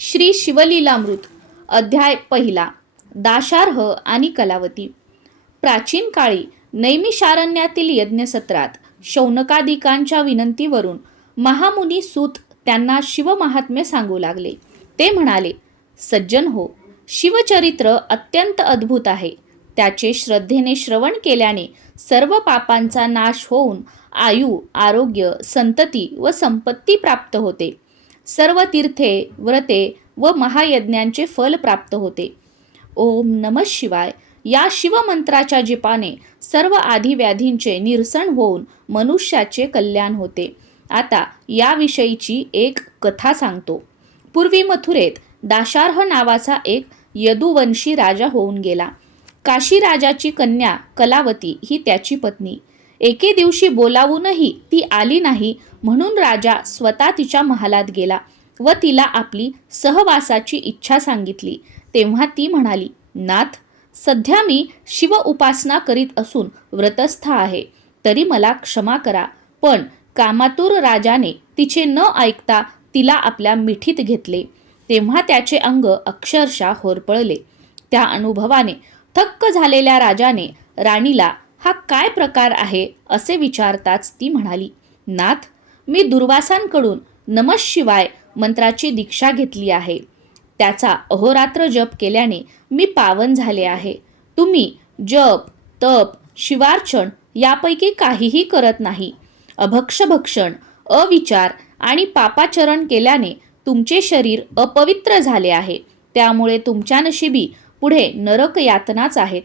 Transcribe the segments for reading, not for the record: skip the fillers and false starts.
श्री शिवलीलामृत अध्याय पहिला. दाशार्ह आणि कलावती. प्राचीन काळी नैमिषारण्यातील यज्ञसत्रात शौनकादिकांच्या विनंतीवरून महामुनी सूत त्यांना शिवमहात्म्य सांगू लागले. ते म्हणाले, सज्जन हो, शिवचरित्र अत्यंत अद्भुत आहे. त्याचे श्रद्धेने श्रवण केल्याने सर्व पापांचा नाश होऊन आयु, आरोग्य, संतती व संपत्ती प्राप्त होते. सर्व तीर्थे, व्रते व महायज्ञांचे फल प्राप्त होते. ओम नमः शिवाय या शिवमंत्राच्या जपाने सर्व आधिव्याधींचे निरसन होऊन मनुष्याचे कल्याण होते. आता याविषयीची एक कथा सांगतो. पूर्वी मथुरेत दाशार्ह नावाचा एक यदुवंशी राजा होऊन गेला. काशी राजाची कन्या कलावती ही त्याची पत्नी. एके दिवशी बोलावूनही ती आली नाही, म्हणून राजा स्वतः तिच्या महालात गेला व तिला आपली सहवासाची इच्छा सांगितली. तेव्हा ती म्हणाली, नाथ, सध्या मी शिव उपासना करीत असून व्रतस्थ आहे, तरी मला क्षमा करा. पण कामातुर राजाने तिचे न ऐकता तिला आपल्या मिठीत घेतले. तेव्हा त्याचे अंग अक्षरशः होरपळले. त्या अनुभवाने थक्क झालेल्या राजाने राणीला हा काय प्रकार आहे असे विचारताच ती म्हणाली, नाथ, मी दुर्वासांकडून नमः शिवाय मंत्राची दीक्षा घेतली आहे. त्याचा अहोरात्र जप केल्याने मी पावन झाले आहे. तुम्ही जप, तप, शिवार्चन यापैकी काहीही करत नाही. अभक्षभक्षण, अविचार आणि पापाचरण केल्याने तुमचे शरीर अपवित्र झाले आहे. त्यामुळे तुमच्या नशिबी पुढे नरक यातनाच आहेत.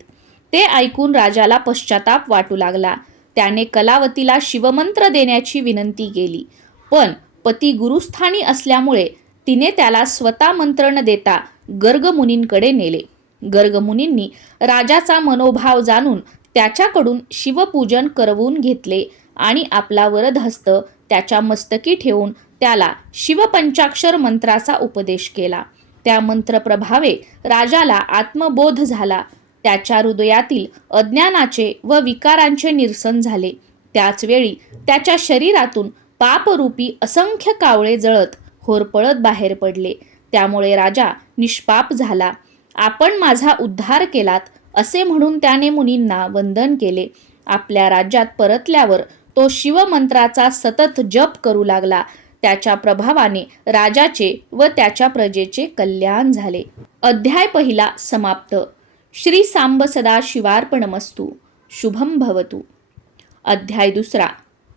ते ऐकून राजाला पश्चाताप वाटू लागला. त्याने कलावतीला शिवमंत्र देण्याची विनंती केली, पण पती गुरुस्थानी असल्यामुळे तिने त्याला स्वतः मंत्र न देता गर्गमुनींकडे नेले. गर्गमुनींनी राजाचा मनोभाव जाणून त्याच्याकडून शिवपूजन करवून घेतले आणि आपला वरदहस्त त्याच्या मस्तकी ठेवून त्याला शिवपंचाक्षर मंत्राचा उपदेश केला. त्या मंत्रप्रभावे राजाला आत्मबोध झाला. त्याच्या हृदयातील अज्ञानाचे व विकारांचे निरसन झाले. त्याचवेळी त्याच्या शरीरातून पापरूपी असंख्य कावळे जळत होरपळत बाहेर पडले. त्यामुळे राजा निष्पाप झाला. आपण माझा उद्धार केलात असे म्हणून त्याने मुनींना वंदन केले. आपल्या राज्यात परतल्यावर तो शिवमंत्राचा सतत जप करू लागला. त्याच्या प्रभावाने राजाचे व त्याच्या प्रजेचे कल्याण झाले. अध्याय पहिला समाप्त. श्री सांब सदा शिवार्पणमस्तु. शुभम भवतु. अध्याय दुसरा.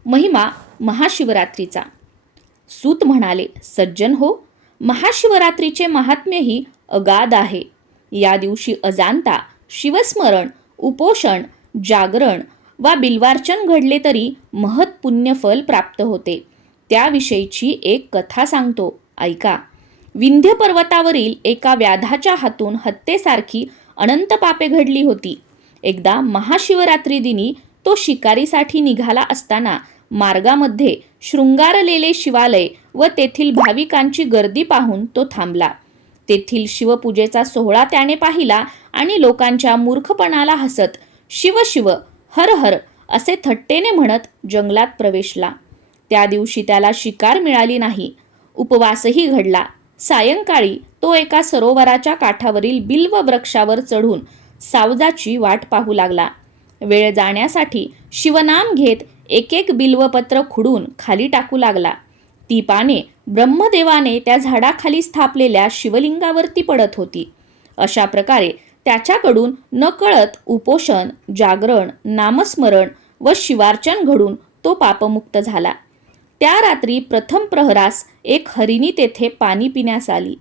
महिमा महाशिवरात्रीचा. सूत म्हणाले, सज्जन हो, महाशिवरात्रीचे महात्म्यही अगाध आहे. या दिवशी अजांता शिवस्मरण, उपोषण, जागरण वा बिल्वार्चन घडले तरी महत् पुण्यफल प्राप्त होते. त्याविषयीची एक कथा सांगतो, ऐका. विंध्य पर्वतावरील एका व्याधाच्या हातून हत्येसारखी अनंत पापे घडली होती. एकदा महाशिवरात्री दिनी तो शिकारीसाठी निघाला असताना मार्गामध्ये शृंगारलेले शिवालय व तेथील भाविकांची गर्दी पाहून तो थांबला. तेथील शिवपूजेचा सोहळा त्याने पाहिला आणि लोकांच्या मूर्खपणाला हसत शिव शिव, हर हर असे थट्टेने म्हणत जंगलात प्रवेशला. त्या दिवशी त्याला शिकार मिळाली नाही. उपवासही घडला. सायंकाळी तो एका सरोवराच्या काठावरील बिल्व वृक्षावर चढून सावजाची वाट पाहू लागला. वेळ जाण्यासाठी शिवनाम घेत एक एक बिल्वपत्र खुडून खाली टाकू लागला. ती पाने ब्रह्मदेवाने त्या झाडाखाली स्थापलेल्या शिवलिंगावरती पडत होती. अशा प्रकारे त्याच्याकडून नकळत उपोषण, जागरण, नामस्मरण व शिवार्चन घडून तो पापमुक्त झाला. त्या रात्री प्रथम प्रहरास एक हरिणी तेथे पाणी पिण्यास आली.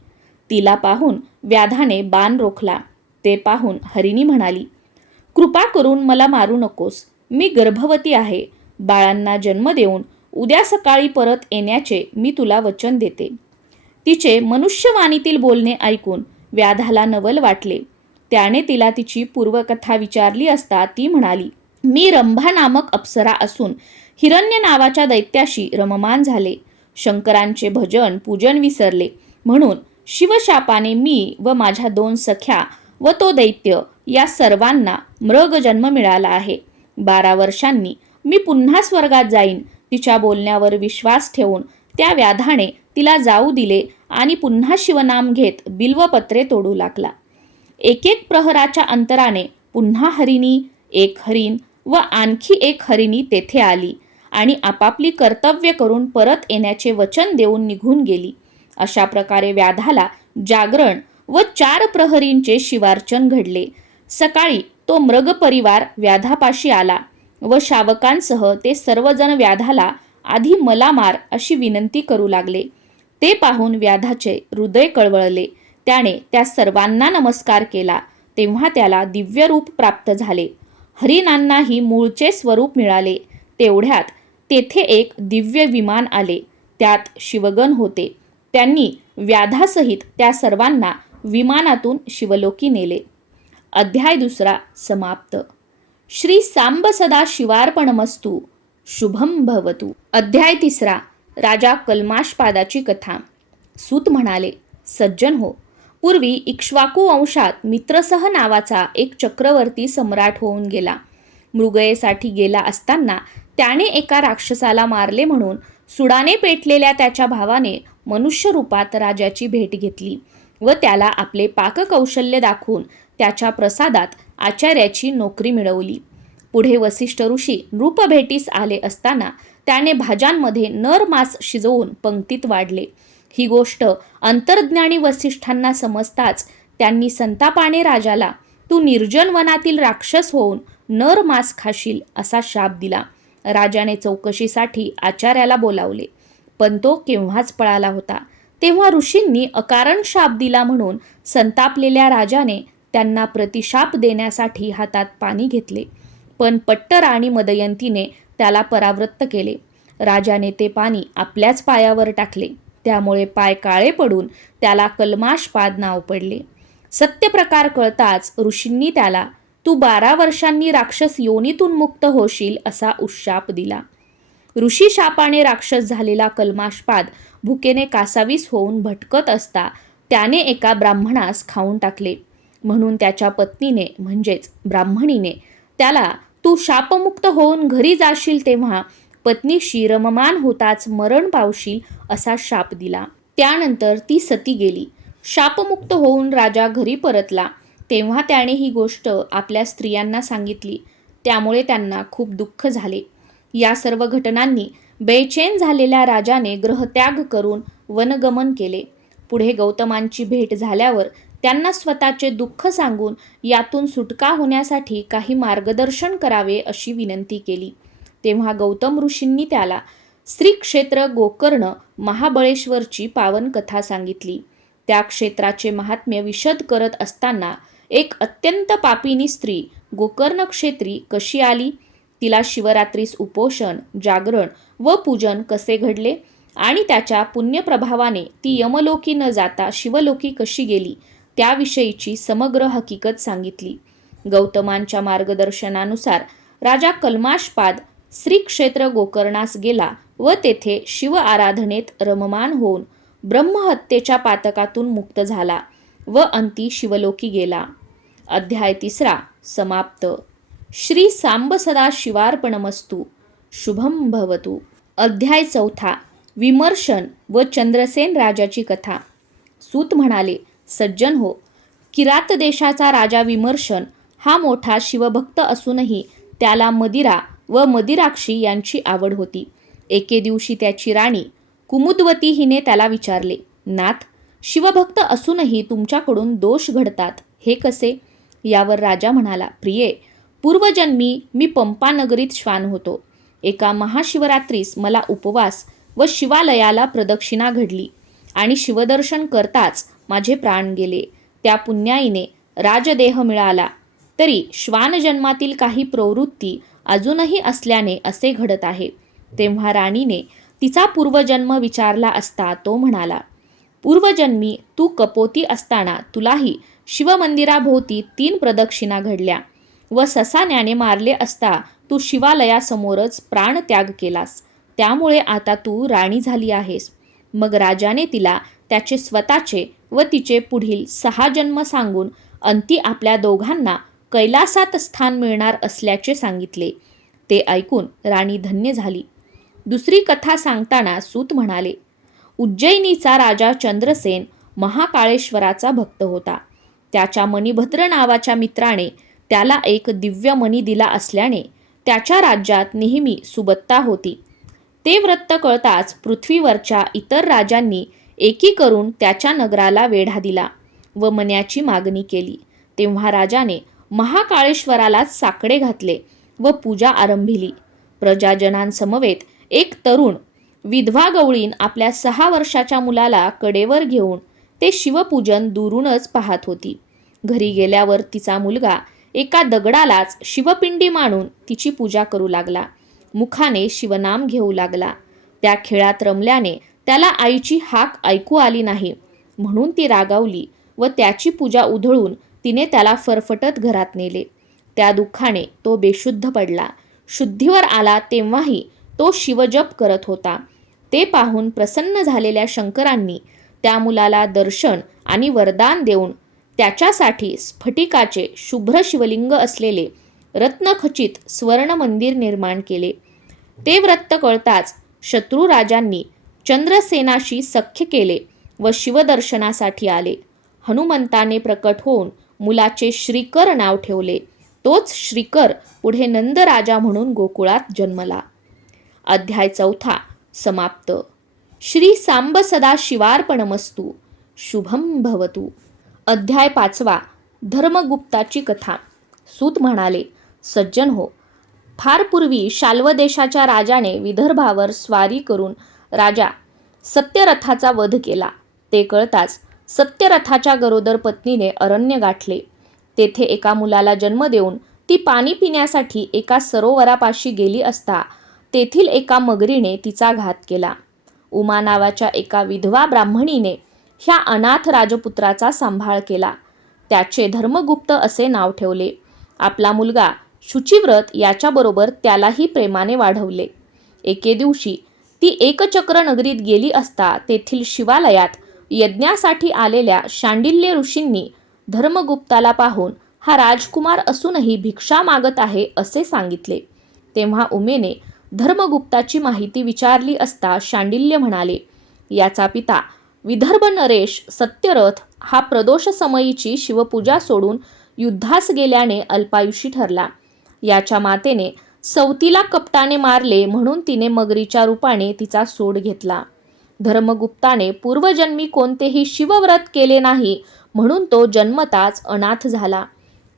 तिला पाहून व्याधाने बाण रोखला. ते पाहून हरिणी म्हणाली, कृपा करून मला मारू नकोस. मी गर्भवती आहे. बाळांना जन्म देऊन उद्या सकाळी परत येण्याचे मी तुला वचन देते. तिचे मनुष्यवाणीतील बोलणे ऐकून व्याधाला नवल वाटले. त्याने तिला तिची पूर्वकथा विचारली असता ती म्हणाली, मी रंभा नामक अप्सरा असून हिरण्य नावाच्या दैत्याशी रममान झाले. शंकरांचे भजन पूजन विसरले, म्हणून शिवशापाने मी व माझ्या 2 सख्या व तो दैत्य या सर्वांना मृगजन्म मिळाला आहे. 12 वर्षांनी मी पुन्हा स्वर्गात जाईन. तिच्या बोलण्यावर विश्वास ठेवून त्या व्याधाने तिला जाऊ दिले आणि पुन्हा शिवनाम घेत बिल्वपत्रे तोडू लागला. एक एक प्रहराच्या अंतराने पुन्हा हरिणी, एक हरिण व आणखी एक हरिणी तेथे आली आणि आपापली कर्तव्य करून परत येण्याचे वचन देऊन निघून गेली. अशा प्रकारे व्याधाला जागरण व 4 प्रहरींचे शिवार्चन घडले. सकाळी तो मृग परिवार व्याधापाशी आला व शावकांसह ते सर्वजण व्याधाला आधी मला मार अशी विनंती करू लागले. ते पाहून व्याधाचे हृदय कळवळले. त्याने त्या सर्वांना नमस्कार केला. तेव्हा त्याला दिव्य रूप प्राप्त झाले. हरिणांनाही मूळचे स्वरूप मिळाले. तेवढ्यात तेथे एक दिव्य विमान आले. त्यात शिवगण होते. त्यांनी व्याधासहित त्या सर्वांना विमानातून शिवलोकी नेले. अध्याय 2 समाप्त. श्री सांब सदा शिवार्पणमस्तु. शुभम भवतु. अध्याय 3 राजा कल्माशपादाची कथा. सूत म्हणाले, सज्जन हो, पूर्वी इक्ष्वाकू वंशात मित्रसह नावाचा एक चक्रवर्ती सम्राट होऊन गेला. मृगयेसाठी गेला असताना त्याने एका राक्षसाला मारले म्हणून सुडाने पेटलेल्या त्याच्या भावाने मनुष्य रूपात राजाची भेट घेतली व त्याला आपले पाककौशल्य दाखवून त्याच्या प्रसादात आचार्याची नोकरी मिळवली. पुढे वसिष्ठ ऋषी नृपभेटीस आले असताना त्याने भाज्यांमध्ये नर मांस शिजवून पंक्तीत वाढले. ही गोष्ट अंतर्ज्ञानी वसिष्ठांना समजताच त्यांनी संतापाने राजाला तू निर्जन वनातील राक्षस होऊन नर मांस खाशील असा शाप दिला. राजाने चौकशीसाठी आचार्याला बोलावले, पण तो केव्हाच पळाला होता. तेव्हा ऋषींनी अकारण शाप दिला म्हणून संतापलेल्या राजाने त्यांना प्रतिशाप देण्यासाठी हातात पाणी घेतले, पण पट्टराणी मदयंतीने त्याला परावृत्त केले. राजाने ते पाणी आपल्याच पायावर टाकले. त्यामुळे पाय काळे पडून त्याला कल्माशपाद नाव पडले. सत्यप्रकार कळताच ऋषींनी त्याला तू 12 वर्षांनी राक्षस योनीतून मुक्त होशील असा उशाप दिला. ऋषी शापाने राक्षस झालेला कल्माशपाद भुकेने कासावीस होऊन भटकत असता त्याने एका ब्राह्मणास खाऊन टाकले. म्हणून त्याच्या पत्नीने म्हणजेच ब्राह्मणीने त्याला तू शापमुक्त होऊन घरी जाशील तेव्हा पत्नीशी रममान होताच मरण पावशील असा शाप दिला. त्यानंतर ती सती गेली. शापमुक्त होऊन राजा घरी परतला तेव्हा त्याने ही गोष्ट आपल्या स्त्रियांना सांगितली. त्यामुळे त्यांना खूप दुःख झाले. या सर्व घटनांनी बेचैन झालेल्या राजाने ग्रहत्याग करून वनगमन केले. पुढे गौतमांची भेट झाल्यावर त्यांना स्वतःचे दुःख सांगून यातून सुटका होण्यासाठी काही मार्गदर्शन करावे अशी विनंती केली. तेव्हा गौतम ऋषींनी त्याला श्री क्षेत्र गोकर्ण महाबळेश्वरची पावन कथा सांगितली. त्या क्षेत्राचे महात्म्य विशद करत असताना एक अत्यंत पापिनी स्त्री गोकर्ण क्षेत्री कशी आली, तिला शिवरात्रीस उपोषण, जागरण व पूजन कसे घडले आणि त्याच्या पुण्यप्रभावाने ती यमलोकी न जाता शिवलोकी कशी गेली त्याविषयीची समग्र हकीकत सांगितली. गौतमांच्या मार्गदर्शनानुसार राजा कल्माशपाद श्री क्षेत्र गोकर्णास गेला व तेथे शिव आराधनेत रममान होऊन ब्रह्महत्येच्या पातकातून मुक्त झाला व अंती शिवलोकी गेला. अध्याय 3 समाप्त. श्री सांब सदा शिवार्पणमस्तु. शुभम भवतु. अध्याय 4 विमर्शन व चंद्रसेन राजाची कथा. सूत म्हणाले, सज्जन हो, किरात देशाचा राजा विमर्शन हा मोठा शिवभक्त असूनही त्याला मदिरा व मदिराक्षी यांची आवड होती. एके दिवशी त्याची राणी कुमुद्वती हिने त्याला विचारले, नाथ, शिवभक्त असूनही तुमच्याकडून दोष घडतात, हे कसे? यावर राजा म्हणाला, प्रिये, पूर्वजन्मी मी पंपा नगरीत श्वान होतो. एका महाशिवरात्रीस मला उपवास व शिवालयाला प्रदक्षिणा घडली आणि शिवदर्शन करताच माझे प्राण गेले. त्या पुण्याईने राजदेह मिळाला. तरी श्वान जन्मातील काही प्रवृत्ती अजूनही असल्याने असे घडत आहे. तेव्हा राणीने तिचा पूर्वजन्म विचारला असता तो म्हणाला, पूर्वजन्मी तू कपोती असताना तुलाही शिवमंदिराभोवती 3 प्रदक्षिणा घडल्या व ससाण्याने मारले असता तू शिवालयासमोरच प्राणत्याग केलास. त्यामुळे आता तू राणी झाली आहेस. मग राजाने तिला त्याचे स्वतःचे व तिचे पुढील 6 जन्म सांगून अंती आपल्या दोघांना कैलासात स्थान मिळणार असल्याचे सांगितले. ते ऐकून राणी धन्य झाली. दुसरी कथा सांगताना सूत म्हणाले, उज्जैनीचा राजा चंद्रसेन महाकाळेश्वराचा भक्त होता. त्याच्या मणिभद्र नावाच्या मित्राने त्याला एक दिव्य मणी दिला असल्याने त्याच्या राज्यात नेहमी सुबत्ता होती. ते वृत्त कळताच पृथ्वीवरच्या इतर राजांनी एकी करून त्याच्या नगराला वेढा दिला व मण्याची मागणी केली. तेव्हा राजाने महाकाळेश्वरालाच साकडे घातले व पूजा आरंभिली. प्रजाजनांसमवेत एक तरुण विधवा गवळीण आपल्या 6 वर्षाच्या मुलाला कडेवर घेऊन ते शिवपूजन दुरूनच पाहत होती. घरी गेल्यावर तिचा मुलगा एका दगडालाच शिवपिंडी मांडून तिची पूजा करू लागला. मुखाने शिवनाम घेऊ लागला. त्या खेळात रमल्याने त्याला आईची हाक ऐकू आली नाही, म्हणून ती रागावली व त्याची पूजा उधळून तिने त्याला फरफटत घरात नेले. त्या दुःखाने तो बेशुद्ध पडला. शुद्धीवर आला तेव्हाही तो शिवजप करत होता. ते पाहून प्रसन्न झालेल्या शंकरांनी त्या मुलाला दर्शन आणि वरदान देऊन त्याच्यासाठी स्फटिकाचे शुभ्र शिवलिंग असलेले रत्नखचित स्वर्ण मंदिर निर्माण केले. ते वृत्त कळताच शत्रुराजांनी चंद्रसेनाशी सख्य केले व शिवदर्शनासाठी आले. हनुमंताने प्रकट होऊन मुलाचे श्रीकर नाव ठेवले. तोच श्रीकर पुढे नंदराजा म्हणून गोकुळात जन्मला. अध्याय 4 समाप्त. श्री सांब सदा शिवार्पणमस्तु. शुभम भवतु. अध्याय 5 धर्मगुप्ताची कथा. सूत म्हणाले, सज्जन हो, फार पूर्वी शाल्व देशाच्या राजाने विदर्भावर स्वारी करून राजा सत्यरथाचा वध केला. ते कळताच सत्यरथाच्या गरोदर पत्नीने अरण्य गाठले. तेथे एका मुलाला जन्म देऊन ती पाणी पिण्यासाठी एका सरोवरापाशी गेली असता तेथील एका मगरीने तिचा घात केला. उमा नावाच्या एका विधवा ब्राह्मणीने ह्या अनाथ राजपुत्राचा सांभाळ केला. त्याचे धर्मगुप्त असे नाव ठेवले. आपला मुलगा शुचिव्रत याच्याबरोबर त्यालाही प्रेमाने वाढवले. एके दिवशी ती एकचक्र नगरीत गेली असता तेथील शिवालयात यज्ञासाठी आलेल्या शांडिल्य ऋषींनी धर्मगुप्ताला पाहून हा राजकुमार असूनही भिक्षा मागत आहे असे सांगितले. तेव्हा उमेने धर्मगुप्ताची माहिती विचारली असता शांडिल्य म्हणाले, याचा पिता विदर्भ नरेश सत्यरथ हा प्रदोष समयीची शिवपूजा सोडून युद्धास गेल्याने अल्पायुषी ठरला. याच्या मातेने सवतीला कपटाने मारले म्हणून तिने मगरीच्या रूपाने तिचा सोड घेतला. धर्मगुप्ताने पूर्वजन्मी कोणतेही शिवव्रत केले नाही म्हणून तो जन्मताच अनाथ झाला.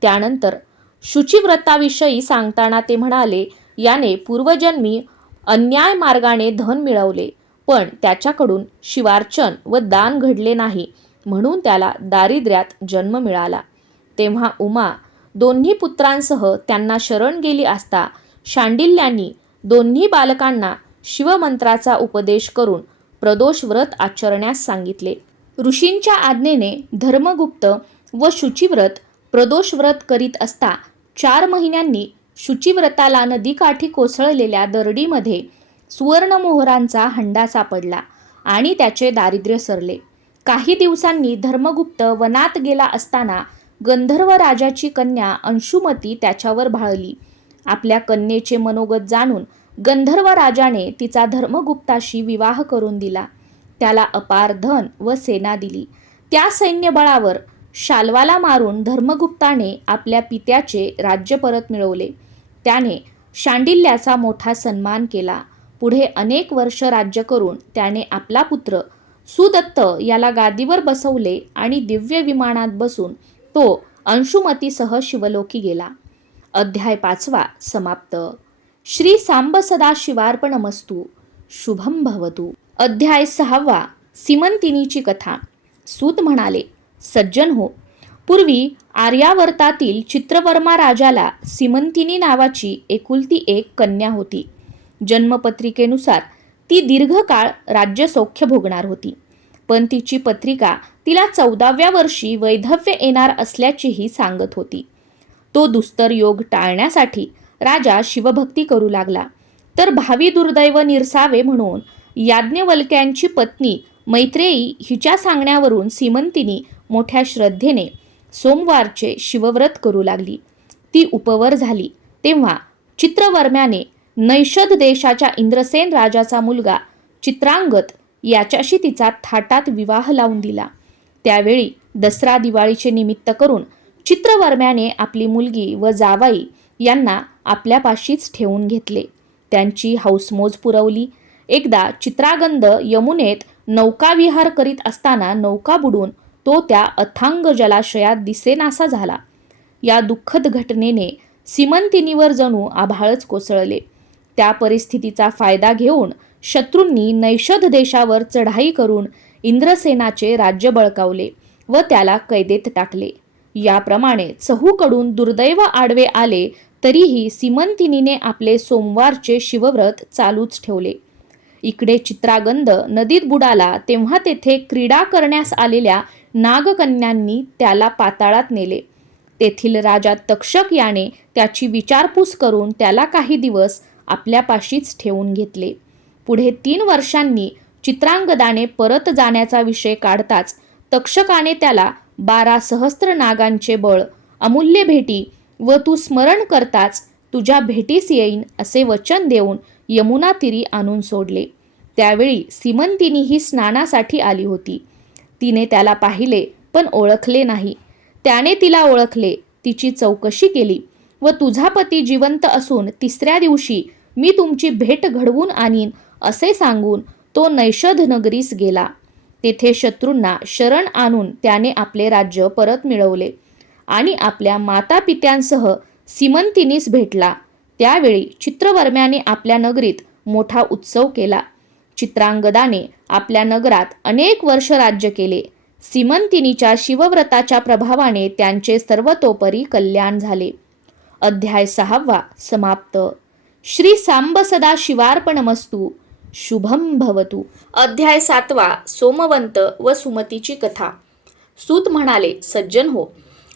त्यानंतर शुचिव्रताविषयी सांगताना ते म्हणाले, याने पूर्वजन्मी अन्याय मार्गाने धन मिळवले, पण त्याच्याकडून शिवार्चन व दान घडले नाही म्हणून त्याला दारिद्र्यात जन्म मिळाला. तेव्हा उमा दोन्ही पुत्रांसह त्यांना शरण गेली असता शांडिल्यांनी दोन्ही बालकांना शिवमंत्राचा उपदेश करून प्रदोष व्रत आचरण्यास सांगितले. ऋषींच्या आज्ञेने धर्मगुप्त व शुचिव्रत प्रदोष व्रत करीत असता 4 महिन्यांनी शुचिव्रताला नदीकाठी कोसळलेल्या दरडीमध्ये सुवर्णमोहरांचा हंडा सापडला आणि त्याचे दारिद्र्य सरले. काही दिवसांनी धर्मगुप्त वनात गेला असताना गंधर्व राजाची कन्या अंशुमती त्याच्यावर भाळली. आपल्या कन्येचे मनोगत जाणून गंधर्व राजाने तिचा धर्मगुप्ताशी विवाह करून दिला. त्याला अपार धन व सेना दिली. त्या सैन्यबळावर शाल्वाला मारून धर्मगुप्ताने आपल्या पित्याचे राज्य परत मिळवले. त्याने शांडिल्याचा मोठा सन्मान केला. पुढे अनेक वर्ष राज्य करून त्याने आपला पुत्र सुदत्त याला गादीवर बसवले आणि दिव्य विमानात बसून तो अंशुमतीसह शिवलोकी गेला. अध्याय 5 समाप्त. श्री सांब सदा शिवार्पणमस्तु. शुभम भवतु. अध्याय 6 सीमंतिनीची कथा. सूत म्हणाले, सज्जन हो, पूर्वी आर्यावर्तातील चित्रवर्मा राजाला सीमंतिनी नावाची एकुलती एक कन्या होती. जन्मपत्रिकेनुसार ती दीर्घकाळ राज्यसौख्य भोगणार होती, पण तिची पत्रिका तिला 14व्या वर्षी वैधव्य येणार असल्याचेही सांगत होती. तो दुस्तर योग टाळण्यासाठी राजा शिवभक्ती करू लागला. तर भावी दुर्दैव निरसावे म्हणून याज्ञवल्क्यांची पत्नी मैत्रेयी हिच्या सांगण्यावरून सीमंतिनी मोठ्या श्रद्धेने सोमवारचे शिवव्रत करू लागली. ती उपवर झाली तेव्हा चित्रवर्म्याने नैषद देशाच्या इंद्रसेन राजाचा मुलगा चित्रांगत याच्याशी तिचा थाटात विवाह लावून दिला. त्यावेळी दसरा दिवाळीचे निमित्त करून चित्रवर्म्याने आपली मुलगी व जावाई यांना आपल्यापाशीच ठेवून घेतले. त्यांची हौसमोज पुरवली. एकदा चित्रागंद यमुनेत नौकाविहार करीत असताना नौका बुडून तो त्या अथांग जलाशयात दिसेनासा झाला. या दुःखद घटनेने सीमंतिनीवर जणू आभाळच कोसळले. त्या परिस्थितीचा फायदा घेऊन शत्रूंनी नैषध देशावर चढाई करून इंद्रसेनाचे राज्य बळकावले व त्याला कैदेत टाकले. याप्रमाणे चहूकडून दुर्दैव आडवे आले तरीही सीमंतिनीने आपले सोमवारचे शिवव्रत चालूच ठेवले. इकडे चित्रागंद नदीत बुडाला तेव्हा तेथे क्रीडा करण्यास आलेल्या नागकन्यांनी त्याला पाताळात नेले. तेथील राजा तक्षक याने त्याची विचारपूस करून त्याला काही दिवस आपल्यापाशीच ठेवून घेतले. पुढे 3 वर्षांनी चित्रांगदाने परत जाण्याचा विषय काढताच तक्षकाने त्याला 12 सहस्त्र नागांचे बळ, अमूल्य भेटी व तू स्मरण करताच तुझ्या भेटीस येईन असे वचन देऊन यमुना तीरी आणून सोडले. त्यावेळी सीमंतिनी ही स्नानासाठी आली होती. तिने त्याला पाहिले पण ओळखले नाही. त्याने तिला ओळखले, तिची चौकशी केली व तुझा पती जिवंत असून 3ऱ्या दिवशी मी तुमची भेट घडवून आणीन असे सांगून तो नैषध नगरीस गेला. तेथे शत्रूंना शरण आणून त्याने आपले राज्य परत मिळवले आणि आपल्या मातापित्यांसह सीमंतिनीस भेटला. त्यावेळी चित्रवर्म्याने आपल्या नगरीत मोठा उत्सव केला. चित्रांगदाने आपल्या नगरात अनेक वर्ष राज्य केले. सीमंतिनीच्या शिवव्रताच्या प्रभावाने त्यांचे सर्वतोपरी कल्याण झाले. अध्याय 6 समाप्त. श्री सांब सदा शिवार्पणमस्तु. शुभम भवतु. अध्याय 7 सोमवंत व सुमतीची कथा. सूत म्हणाले, सज्जन हो,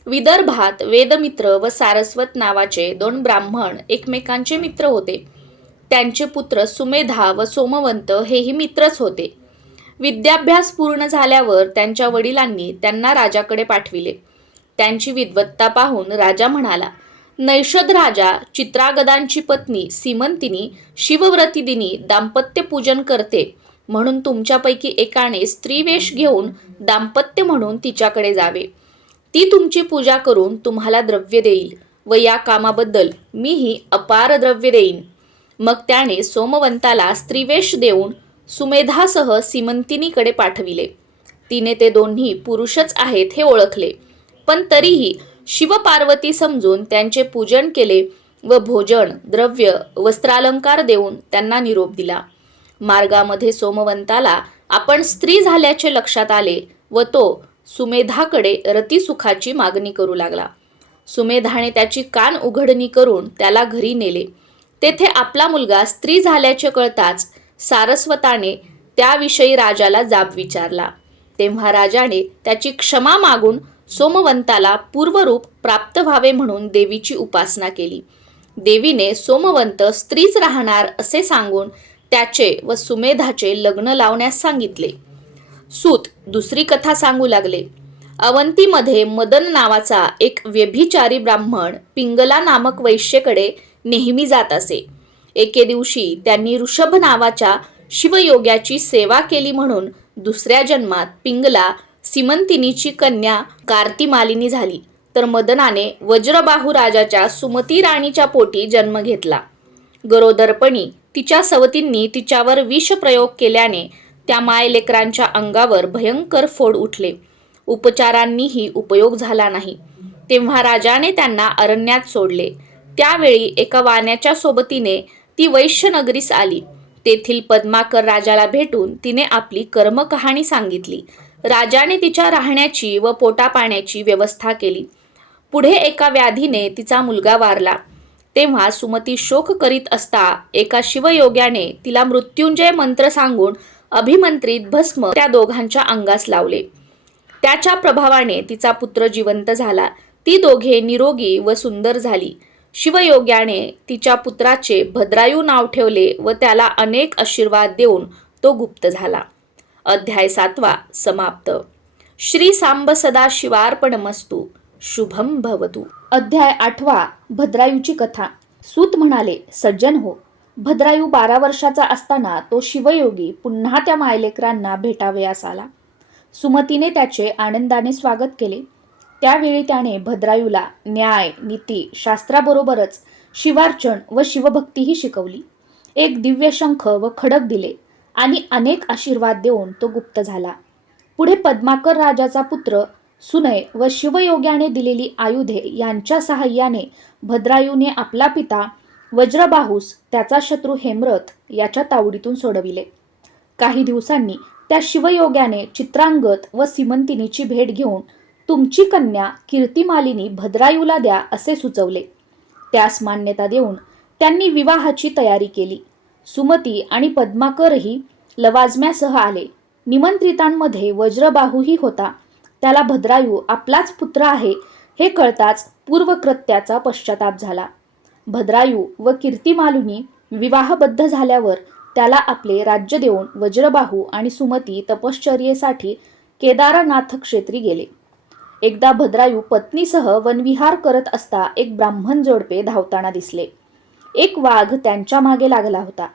विदर्भात वेदमित्र व सारस्वत नावाचे 2 ब्राह्मण एकमेकांचे मित्र होते. त्यांचे पुत्र सुमेधा व सोमवंत हेही मित्रच होते. विद्याभ्यास पूर्ण झाल्यावर त्यांच्या वडिलांनी त्यांना राजाकडे पाठविले. त्यांची विद्वत्ता पाहून राजा म्हणाला, नैषध राजा चित्रागदांची पत्नी सीमंतिनी शिवव्रती दिनी दाम्पत्य पूजन करते, म्हणून तुमच्यापैकी एकाने स्त्रीवेश घेऊन दाम्पत्य म्हणून तिच्याकडे जावे. ती तुमची पूजा करून तुम्हाला द्रव्य देईल व या कामाबद्दल मीही अपार द्रव्य देईन. मग त्याने सोमवंताला स्त्रीवेश देऊन सुमेधासह सीमंतिनीकडे पाठविले. तिने ते दोन्ही पुरुषच आहेत हे ओळखले, पण तरीही शिवपार्वती समजून त्यांचे पूजन केले व भोजन, द्रव्य, वस्त्रालंकार देऊन त्यांना निरोप दिला. मार्गामध्ये सोमवंताला आपण स्त्री झाल्याचे लक्षात आले व तो सुमेधाकडे रतिसुखाची मागणी करू लागला. सुमेधाने त्याची कान उघडणी करून त्याला घरी नेले. तेथे आपला मुलगा स्त्री झाल्याचे कळताच सारस्वताने त्याविषयी राजाला जाब विचारला. तेव्हा राजाने त्याची क्षमा मागून सोमवंताला पूर्वरूप प्राप्त व्हावे म्हणून देवीची उपासना केली. देवीने सोमवंत स्त्रीच राहणार असे सांगून त्याचे व सुमेधाचे लग्न लावण्यास सांगितले. सूत दुसरी कथा सांगू लागले. अवंतीमध्ये मदन नावाचा एक व्यभिचारी ब्राह्मण पिंगला नामक वैश्येकडे नेहमी जात असे. एके दिवशी त्यांनी ऋषभ नावाच्या शिवयोग्याची सेवा केली म्हणून 2ऱ्या जन्मात पिंगला सीमंतिनीची कन्या कार्तिमालिनी झाली, तर मदनाने वज्रबाहू राजाच्या सुमती राणीच्या पोटी जन्म घेतला. गरोदरपणी तिच्या सवतींनी तिच्यावर विषप्रयोग केल्याने त्या मायलेकरांच्या अंगावर भयंकर फोड उठले. उपचारांनीही उपयोग झाला नाही. तेव्हा राजाने त्यांना अरण्यात सोडले. त्यावेळी एका वाण्याच्या सोबतीने ती वैश्यनगरीस आली. तेथील पद्माकर राजाला भेटून तिने आपली कर्मकहाणी सांगितली. राजाने तिच्या राहण्याची व पोटापाण्याची व्यवस्था केली. पुढे एका व्याधीने तिचा मुलगा वारला. तेव्हा सुमती शोक करीत असता एका शिवयोग्याने तिला मृत्युंजय मंत्र सांगून अभिमंत्रित भस्म त्या दोघांच्या अंगास लावले. त्याच्या प्रभावाने तिचा पुत्र जिवंत झाला. ती दोघे निरोगी व सुंदर झाली. शिवयोग्याने तिच्या पुत्राचे भद्रायू नाव ठेवले व त्याला अनेक आशीर्वाद देऊन तो गुप्त झाला. अध्याय 7 समाप्त. श्री सांब सदा शिवार्पणमस्तु. शुभम भवतु. अध्याय 8 भद्रायूची कथा. सूत म्हणाले, सज्जन हो, भद्रायू 12 वर्षाचा असताना तो शिवयोगी पुन्हा त्या मायलेकरांना भेटावयास आला. सुमतीने त्याचे आनंदाने स्वागत केले. त्यावेळी त्याने भद्रायूला न्याय, नीती, शास्त्राबरोबरच शिवार्चन व शिवभक्तीही शिकवली. एक दिव्य शंख व खडक दिले आणि अनेक आशीर्वाद देऊन तो गुप्त झाला. पुढे पद्माकर राजाचा पुत्र सुनय व शिवयोग्याने दिलेली आयुधे यांच्या सहाय्याने भद्रायूने आपला पिता वज्रबाहूस त्याचा शत्रू हेमरथ याच्या तावडीतून सोडविले. काही दिवसांनी त्या शिवयोग्याने चित्रांगद व सीमंतिनीची भेट घेऊन तुमची कन्या कीर्तिमालिनी भद्रायूला द्या असे सुचवले. त्यास मान्यता देऊन त्यांनी विवाहाची तयारी केली. सुमती आणि पद्माकरही लवाजम्यासह आले. निमंत्रितांमध्ये वज्रबाहूही होता. त्याला भद्रायू आपलाच पुत्र आहे हे कळताच पूर्वकृत्याचा पश्चाताप झाला. भद्रायू व कीर्तिमालिनी विवाहबद्ध झाल्यावर त्याला आपले राज्य देऊन वज्रबाहू आणि सुमती तपश्चर्येसाठी केदारनाथ क्षेत्री गेले. एकदा भद्रायू पत्नीसह वनविहार करत असता एक ब्राह्मण जोडपे धावताना दिसले. एक वाघ त्यांच्या मागे लागला होता.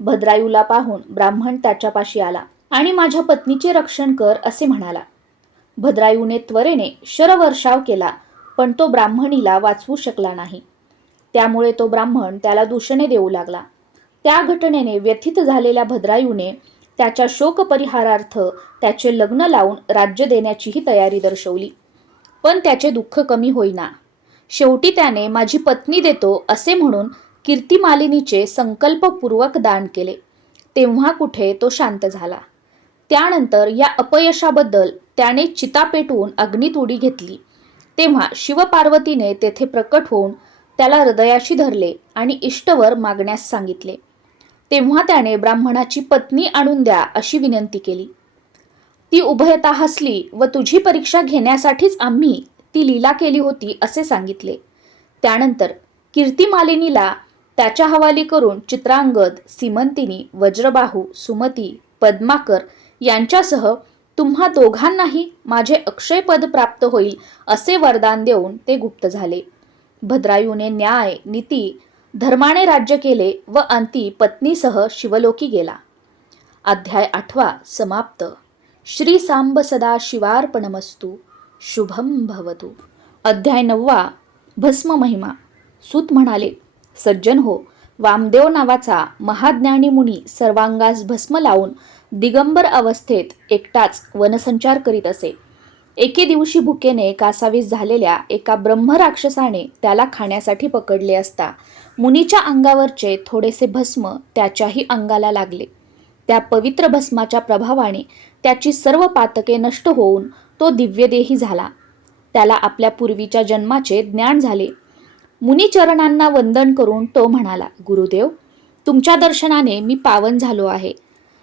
भद्रायूला पाहून ब्राह्मण त्याच्यापाशी आला आणि माझ्या पत्नीचे रक्षण कर असे म्हणाला. भद्रायूने त्वरेने शरवर्षाव केला, पण तो ब्राह्मणीला वाचवू शकला नाही. त्यामुळे तो ब्राह्मण त्याला दूषणे देऊ लागला. त्या घटनेने व्यथित झालेल्या भद्रायूने त्याच्या शोकपरिहारार्थ त्याचे लग्न लावून राज्य देण्याचीही तयारी दर्शवली. पण त्याचे दुःख कमी होईना. शेवटी त्याने माझी पत्नी देतो असे म्हणून कीर्तिमालिनीचे संकल्पपूर्वक दान केले. तेव्हा कुठे तो शांत झाला. त्यानंतर या अपयशाबद्दल त्याने चिता पेटवून अग्नीत उडी घेतली. तेव्हा शिवपार्वतीने तेथे प्रकट होऊन त्याला हृदयाशी धरले आणि इष्टवर मागण्यास सांगितले. तेव्हा त्याने ब्राह्मणाची पत्नी आणून द्या अशी विनंती केली. ती उभयता हसली व तुझी परीक्षा घेण्यासाठीच आम्ही ती लीला केली होती असे सांगितले. त्यानंतर कीर्तिमालिनीला त्याच्या हवाली करून चित्रांगद, सीमंतिनी, वज्रबाहू, सुमती, पद्माकर यांच्यासह तुम्हा दोघांनाही माझे अक्षयपद प्राप्त होईल असे वरदान देऊन ते गुप्त झाले. भद्रायूने न्याय, नीती, धर्माने राज्य केले व अंती पत्नीसह शिवलोकी गेला. अध्याय 8 समाप्त. श्री सांब सदा शिवार्पणमस्तु. शुभम भवतु. अध्याय 9 भस्म महिमा. सूत म्हणाले, सज्जन हो, वामदेव नावाचा महाज्ञानी मुनी सर्वांगास भस्म लावून दिगंबर अवस्थेत एकटाच वनसंचार करीत असे. एके दिवशी भुकेने कासावीस झालेल्या एका ब्रह्मराक्षसाने त्याला खाण्यासाठी पकडले असता मुनीच्या अंगावरचे थोडेसे भस्म त्याच्याही अंगाला लागले. त्या पवित्र भस्माच्या प्रभावाने त्याची सर्व पातके नष्ट होऊन तो दिव्यदेही झाला. त्याला आपल्या पूर्वीच्या जन्माचे ज्ञान झाले. मुनिचरणांना वंदन करून तो म्हणाला, गुरुदेव, तुमच्या दर्शनाने मी पावन झालो आहे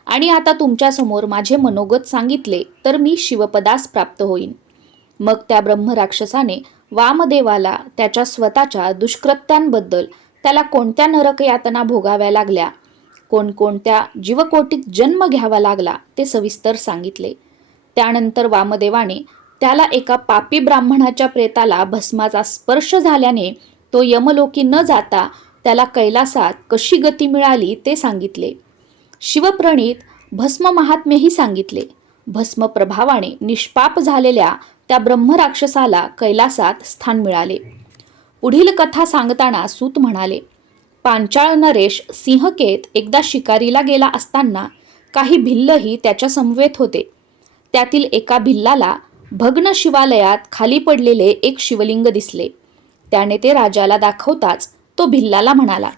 आणि आता तुमच्यासमोर माझे मनोगत सांगितले तर मी शिवपदास प्राप्त होईन. मग त्या ब्रह्मराक्षसाने वामदेवाला त्याच्या स्वतःच्या दुष्कृत्यांबद्दल, त्याला कोणत्या नरकयातना भोगाव्या लागल्या, कोणकोणत्या जीवकोटीत जन्म घ्यावा लागला ते सविस्तर सांगितले. त्यानंतर वामदेवाने त्याला एका पापी ब्राह्मणाच्या प्रेताला भस्माचा स्पर्श झाल्याने तो यमलोकी न जाता त्याला कैलासात कशी गती मिळाली ते सांगितले. शिवप्रणीत भस्म महात्म्यही सांगितले. भस्म प्रभावाने निष्पाप झालेल्या त्या ब्रह्मराक्षसाला कैलासात स्थान मिळाले. पुढील कथा सांगताना सूत म्हणाले, पांचाळ नरेश सिंहकेत एकदा शिकारीला गेला असताना काही भिल्लही त्याच्या समवेत होते. त्यातील एका भिल्लाला भग्न शिवालयात खाली पडलेले एक शिवलिंग दिसले. त्याने ते राजाला दाखवताच तो भिल्लाला म्हणाला,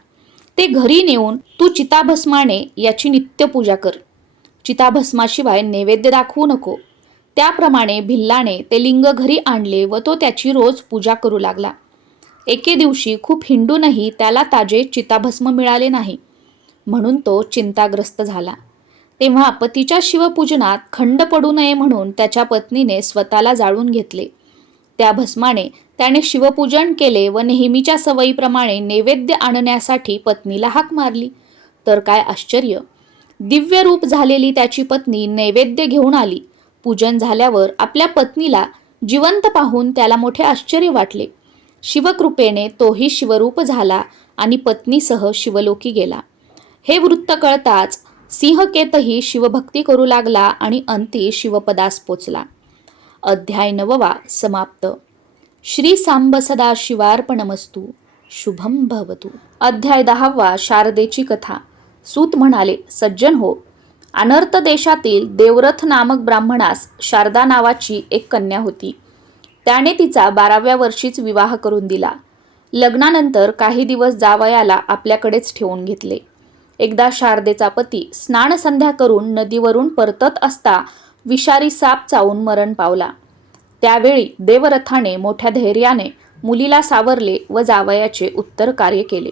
ते घरी नेऊन तू चिताभस्माने याची नित्यपूजा कर. चिताभस्माशिवाय नैवेद्य दाखवू नको. त्याप्रमाणे भिल्लाने ते लिंग घरी आणले व तो त्याची रोज पूजा करू लागला. एके दिवशी खूप हिंडूनही त्याला ताजे चिताभस्म मिळाले नाही, म्हणून तो चिंताग्रस्त झाला. तेव्हा पतीच्या शिवपूजनात खंड पडू नये म्हणून त्याच्या पत्नीने स्वतःला जाळून घेतले. त्या भस्माने त्याने शिवपूजन केले व नेहमीच्या सवयीप्रमाणे नैवेद्य आणण्यासाठी पत्नीला हाक मारली. तर काय आश्चर्य! दिव्य रूप झालेली त्याची पत्नी नैवेद्य घेऊन आली. पूजन झाल्यावर आपल्या पत्नीला जिवंत पाहून त्याला मोठे आश्चर्य वाटले. शिवकृपेने तोही शिवरूप झाला आणि पत्नीसह शिवलोकी गेला. हे वृत्त कळताच सिंहकेतही शिवभक्ती करू लागला आणि अंती शिवपदास पोचला. अध्याय 9 समाप्त. श्री सांब सदा शिवार्पणमस्तु. शुभम भवतु. अध्याय 10 शारदेची कथा. सूत म्हणाले, सज्जन हो, अनर्थ देशातील देवरथ नामक ब्राह्मणास शारदा नावाची एक कन्या होती. त्याने तिचा 12व्या वर्षीच विवाह करून दिला. लग्नानंतर काही दिवस जावयाला आपल्याकडेच ठेवून घेतले. एकदा शारदेचा पती स्नानसंध्या करून नदीवरून परतत असता विषारी साप चावून मरण पावला. त्यावेळी देवरथाने मोठ्या धैर्याने मुलीला सावरले व जावयाचे उत्तर कार्य केले.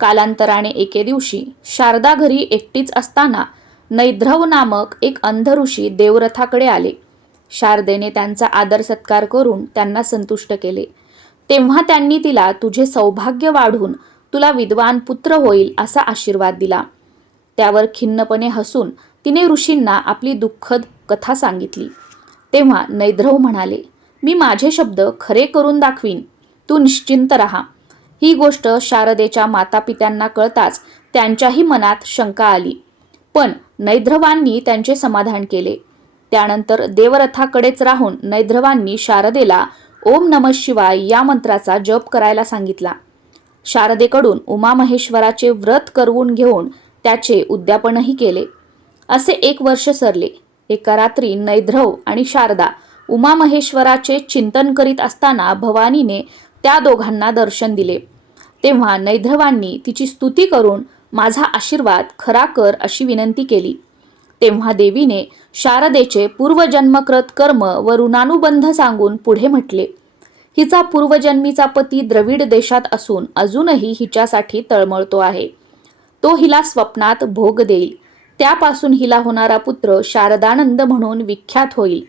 कालांतराने एके दिवशी शारदा घरी एकटीच असताना नैद्रव नामक एक अंध ऋषी देवरथाकडे आले. शारदेने त्यांचा आदर सत्कार करून त्यांना संतुष्ट केले. तेव्हा त्यांनी तिला तुझे सौभाग्य वाढून तुला विद्वान पुत्र होईल असा आशीर्वाद दिला. त्यावर खिन्नपणे हसून तिने ऋषींना आपली दुःखद कथा सांगितली. तेव्हा नैद्रव म्हणाले, मी माझे शब्द खरे करून दाखवीन, तू निश्चिंत राहा. ही गोष्ट शारदेच्या मातापित्यांना कळताच त्यांच्याही मनात शंका आली, पण नैद्रवांनी त्यांचे समाधान केले. त्यानंतर देवरथाकडेच राहून नैद्रवांनी शारदेला ओम नमः शिवाय या मंत्राचा जप करायला सांगितला. शारदेकडून उमामहेश्वराचे व्रत करवून घेऊन त्याचे उद्यापनही केले. असे 1 वर्ष सरले. एका रात्री नैद्रव आणि शारदा उमामहेश्वराचे चिंतन करीत असताना भवानीने त्या दोघांना दर्शन दिले. तेव्हा नैद्रवांनी तिची स्तुती करून माझा आशीर्वाद खरा कर अशी विनंती केली. तेव्हा देवीने शारदेचे पूर्वजन्मकृत कर्म व ऋणानुबंध सांगून पुढे म्हटले, हिचा पूर्वजन्मीचा पती द्रविड देशात असून अजूनही हिच्यासाठी तळमळतो आहे. तो हिला स्वप्नात भोग देईल. त्यापासून हिला होणारा पुत्र शारदानंद म्हणून विख्यात होईल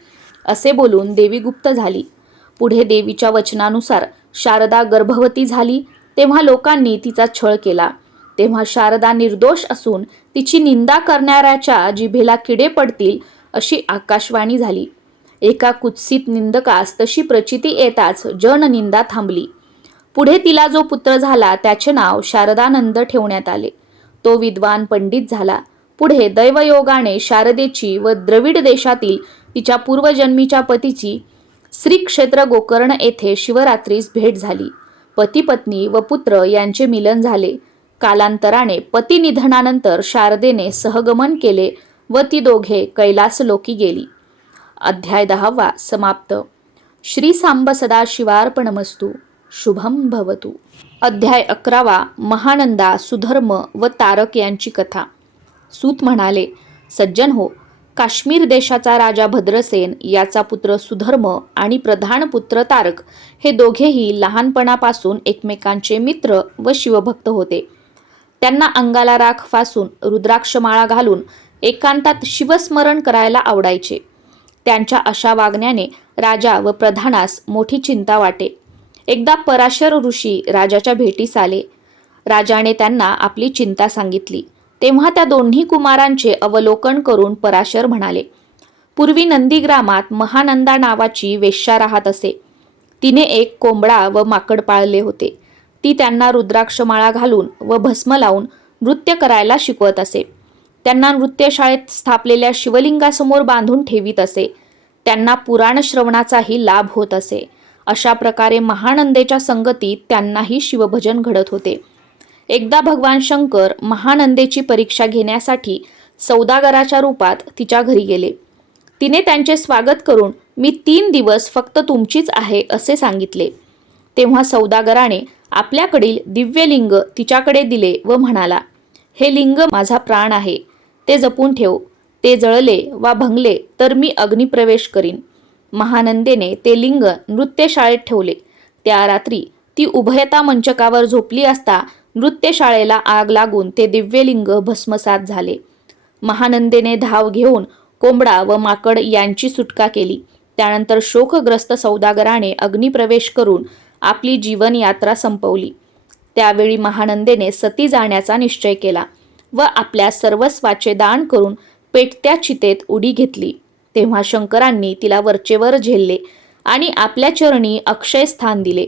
असे बोलून देवी गुप्त झाली. पुढे देवीच्या वचनानुसार शारदा गर्भवती झाली. तेव्हा लोकांनी तिचा छळ केला. तेव्हा शारदा निर्दोष असून तिची निंदा करणाऱ्याच्या जिभेला किडे पडतील अशी आकाशवाणी झाली. एका कुत्सित निंदकास तशी प्रचिती येताच जननिंदा थांबली. पुढे तिला जो पुत्र झाला त्याचे नाव शारदानंद ठेवण्यात आले. तो विद्वान पंडित झाला. पुढे दैवयोगाने शारदेची व द्रविड देशातील तिच्या पूर्वजन्मीच्या पतीची श्री क्षेत्र गोकर्ण येथे शिवरात्रीस भेट झाली. पती पत्नी व पुत्र यांचे मिलन झाले. कालांतराने पती निधनानंतर शारदेने सहगमन केले व ती दोघे कैलासलोकी गेली. अध्याय 10 समाप्त. श्री सांब सदा शिवार्पणमस्तु. शुभम भवतु. अध्याय 11 महानंदा, सुधर्म व तारक यांची कथा. सूत म्हणाले, सज्जन हो, काश्मीर देशाचा राजा भद्रसेन याचा पुत्र सुधर्म आणि प्रधान पुत्र तारक हे दोघेही लहानपणापासून एकमेकांचे मित्र व शिवभक्त होते. त्यांना अंगाला राख फासून रुद्राक्षमाळा घालून एकांतात शिवस्मरण करायला आवडायचे. त्यांच्या अशा वागण्याने राजा व प्रधानास मोठी चिंता वाटे. एकदा पराशर ऋषी राजाच्या भेटीस आले. राजाने त्यांना आपली चिंता सांगितली. तेव्हा त्या दोन्ही कुमारांचे अवलोकन करून पराशर म्हणाले, पूर्वी नंदीग्रामात महानंदा नावाची वेश्या राहत असे. तिने एक कोंबडा व माकड पाळले होते. ती त्यांना रुद्राक्षमाळा घालून व भस्म लावून नृत्य करायला शिकवत असे. त्यांना नृत्यशाळेत स्थापलेल्या शिवलिंगासमोर बांधून ठेवीत असे. त्यांना पुराण श्रवणाचाही लाभ होत असे. अशा प्रकारे महानंदेच्या संगतीत त्यांनाही शिवभजन घडत होते. एकदा भगवान शंकर महानंदेची परीक्षा घेण्यासाठी सौदागराच्या रूपात तिच्या घरी गेले. तिने त्यांचे स्वागत करून मी 3 दिवस फक्त तुमचीच आहे असे सांगितले. तेव्हा सौदागराने आपल्याकडील दिव्यलिंग तिच्याकडे दिले व म्हणाला, हे लिंग माझा प्राण आहे, ते जपून ठेव. ते जळले वा भंगले तर मी अग्निप्रवेश करीन. महानंदेने ते लिंग नृत्यशाळेत ठेवले. त्या रात्री ती उभयता मंचकावर झोपली असता नृत्यशाळेला आग लागून ते दिव्यलिंग भस्मसात झाले. महानंदेने धाव घेऊन कोंबडा व माकड यांची सुटका केली. त्यानंतर शोकग्रस्त सौदागराने अग्निप्रवेश करून आपली जीवनयात्रा संपवली. त्यावेळी महानंदेने सती जाण्याचा निश्चय केला व आपल्या सर्वस्वाचे दान करून पेटत्या चितेत उडी घेतली. तेव्हा शंकरांनी तिला वरचेवर झेलले आणि आपल्या चरणी अक्षय स्थान दिले.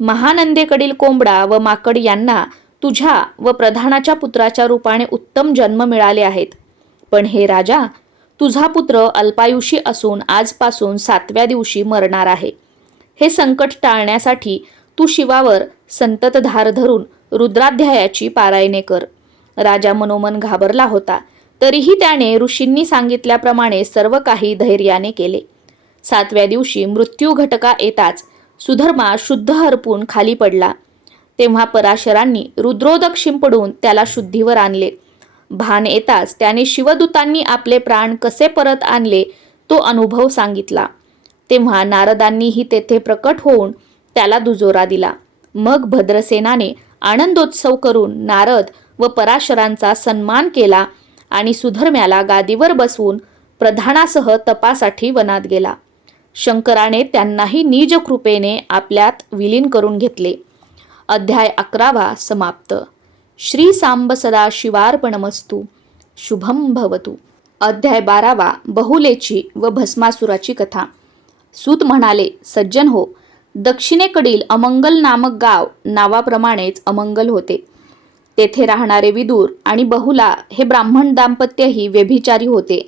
महानंदेकडील कोंबडा व माकड यांना तुझ्या व प्रधानाच्या पुत्राच्या रूपाने उत्तम जन्म मिळाले आहेत. पण हे राजा, तुझा पुत्र अल्पायुषी असून आजपासून 7व्या दिवशी मरणार आहे. हे संकट टाळण्यासाठी तू शिवावर संततधार धरून रुद्राध्यायाची पारायणे कर. राजा मनोमन घाबरला होता, तरीही त्याने ऋषींनी सांगितल्याप्रमाणे सर्व काही धैर्याने केले. 7व्या दिवशी मृत्यू घटका येताच सुधर्मा शुद्ध हरपून खाली पडला. तेव्हा पराशरांनी रुद्रोदक शिंपडून त्याला शुद्धीवर आणले. भान येताच त्याने शिवदूतांनी आपले प्राण कसे परत आणले तो अनुभव सांगितला. तेव्हा नारदांनीही तेथे प्रकट होऊन त्याला दुजोरा दिला. मग भद्रसेनाने आनंदोत्सव करून नारद व पराशरांचा सन्मान केला आणि सुधर्म्याला गादीवर बसवून प्रधानासह तपासाठी वनात गेला. शंकराने त्यांनाही निज कृपेने आपल्यात विलीन करून घेतले. अध्याय 11 समाप्त. श्री सांब सदा शिवार्पणमस्तु. शुभम भवतु. अध्याय 12 बहुलेची व भस्मासुराची कथा. सूत म्हणाले, सज्जन हो, दक्षिणेकडील अमंगल नामक गाव नावाप्रमाणेच अमंगल होते. तेथे राहणारे विदुर आणि बहुला हे ब्राह्मण दाम्पत्यही व्यभिचारी होते.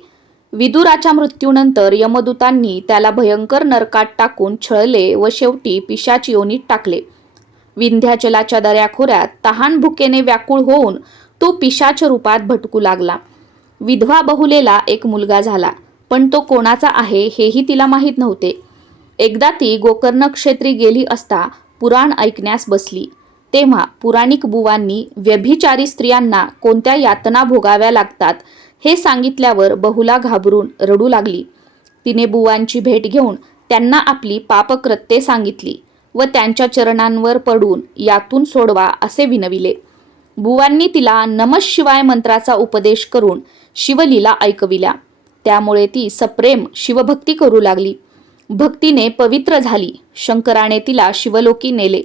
विदुराच्या मृत्यूनंतर यमदूतांनी त्याला भयंकर नरकात टाकून छळले व शेवटी पिशाच योनीत टाकले. विंध्याचलाच्या दऱ्याखोऱ्यात तहान भुकेने व्याकुळ होऊन तो पिशाच रूपात भटकू लागला. विधवा बहुलेला एक मुलगा झाला, पण तो कोणाचा आहे हेही तिला माहीत नव्हते. एकदा ती गोकर्ण क्षेत्री गेली असता पुराण ऐकण्यास बसली. तेव्हा पुराणिक बुवांनी व्यभिचारी स्त्रियांना कोणत्या यातना भोगाव्या लागतात हे सांगितल्यावर बहुला घाबरून रडू लागली. तिने बुवांची भेट घेऊन त्यांना आपली पापकृत्ये सांगितली व त्यांच्या चरणांवर पडून यातून सोडवा असे विनविले. बुवांनी तिला नमः शिवाय मंत्राचा उपदेश करून शिवलीला ऐकविल्या. त्यामुळे ती सप्रेम शिवभक्ती करू लागली. भक्तीने पवित्र झाली. शंकराने तिला शिवलोकी नेले.